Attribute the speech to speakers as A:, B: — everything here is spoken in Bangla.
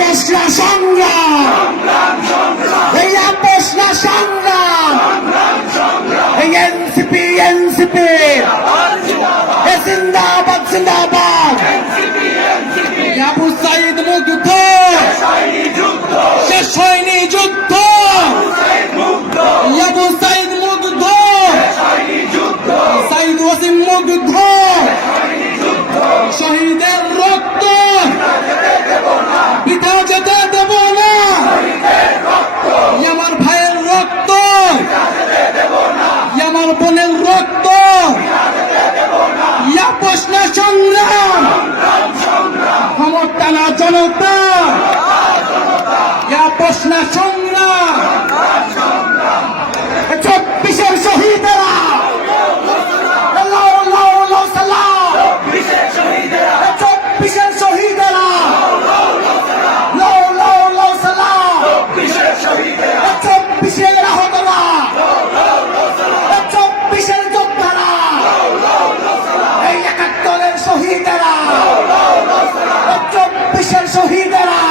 A: আপোষরা সংগ্রাম এই আপোষরা সংগ্রাম এই এনসিপি এনসিপি জিন্দাবাদ জিন্দাবাদ আবু সাইদ মুগ্ধ শেষ হয়নি যুদ্ধ আবু সাইদ মুগ্ধ সাইদ ওয়াসিম মুগ্ধ শহীদ আমার বোনের রক্ত প্রশ্ন সংগ্রাম।
B: ক্ষমতা না জনতা। প্রশ্ন সংগ্রাম।
A: চব্বিশের শহীদেরা।